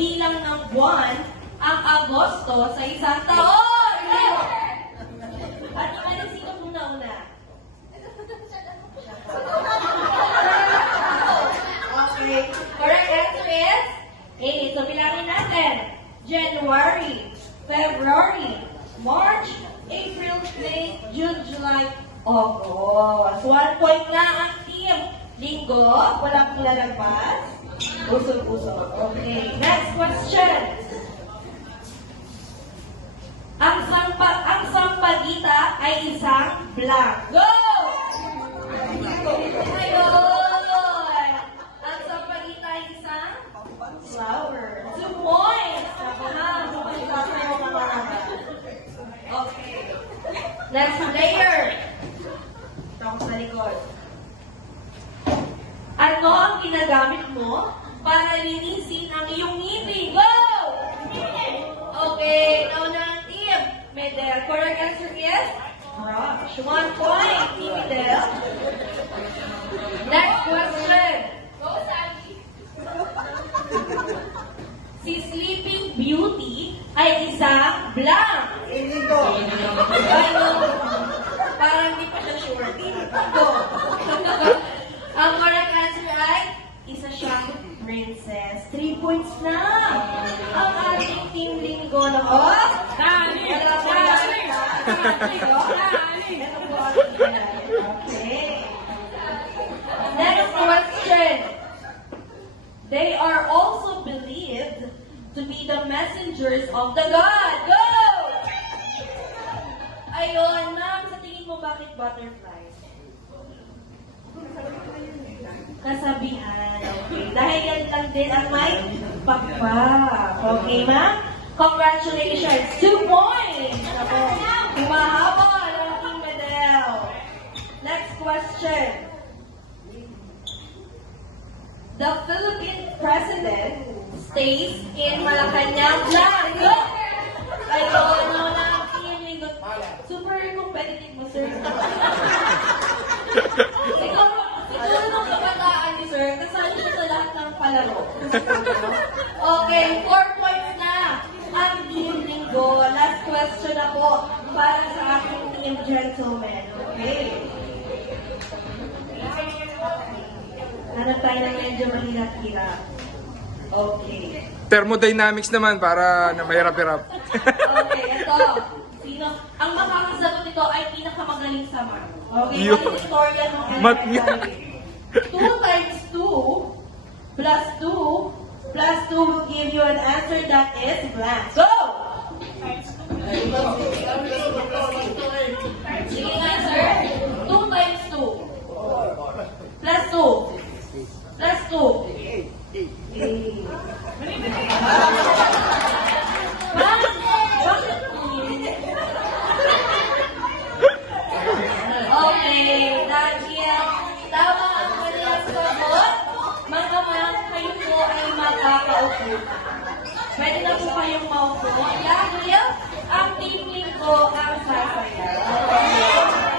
bilang ng buwan ang Agosto sa isang taon? Ano man sino una-una? Okay. Correct answer is 8. So, bilangin natin. January, February, March, April, May, June, July, August. 1 point na ang team. Linggo, walang lalagpas. Usog-usog. Okay. Next question. Ang sampagita ay isang blank. Go! Ayun! Ang sampagita ay isang flower. 2 points! Okay. Next player. Ito ako sa likod. Ano ang ginagamit mo para linisin ang iyong ngipin? Go! Okay, nauna ang team. Medel. Correct answer is brush. 1 point, Team Medel. Next question. Go, Sally. Si Sleeping Beauty ay isang blank. Inigo. Ano? Parang hindi pa siya sure. Go. Ang correct answer ay isa siyang princess. 3 points na. Ang ating team Linggo na po. Okay. Next question. They are also believed to be the messengers of the God. Go! Ayun, ma'am, sa tingin mo bakit butterflies? Kasabihan. Okay. Dahil yan lang din ang may pakpak. Okay, ma'am? Congratulations. 2 points. Ako. Humahabol ang Team Medel. Next question. The Philippine President stays in Malacanang. Go! Ayun, nauna ang Team Linggo. Super competitive mo, sir. Siguro nung kabataan ni sir, kasali siya sa lahat ng palaro. Okay, 4 points na ang Team Linggo. Last question na po para sa aking team gentlemen. Okay. Hanap tayo ng medyo mahirap-hirap. Okay. Thermodynamics naman para na mahirap-hirap. Okay, ito. Sino? Ang makakasagot nito ay pinakamagaling sa math. Okay, Yo. tutorial mo. Math niya. 2 times 2 plus 2 plus 2 will give you an answer that is blank. Go! Sige nga, sir. 2 times 2 plus 2 plus 2. Bakit? Okay, dahil tama ang kanilang sagot, magamang kayo po ay makakaupo. Pwede na po kayong maupo dahil ang Team Linggo ang sasaya. Okay.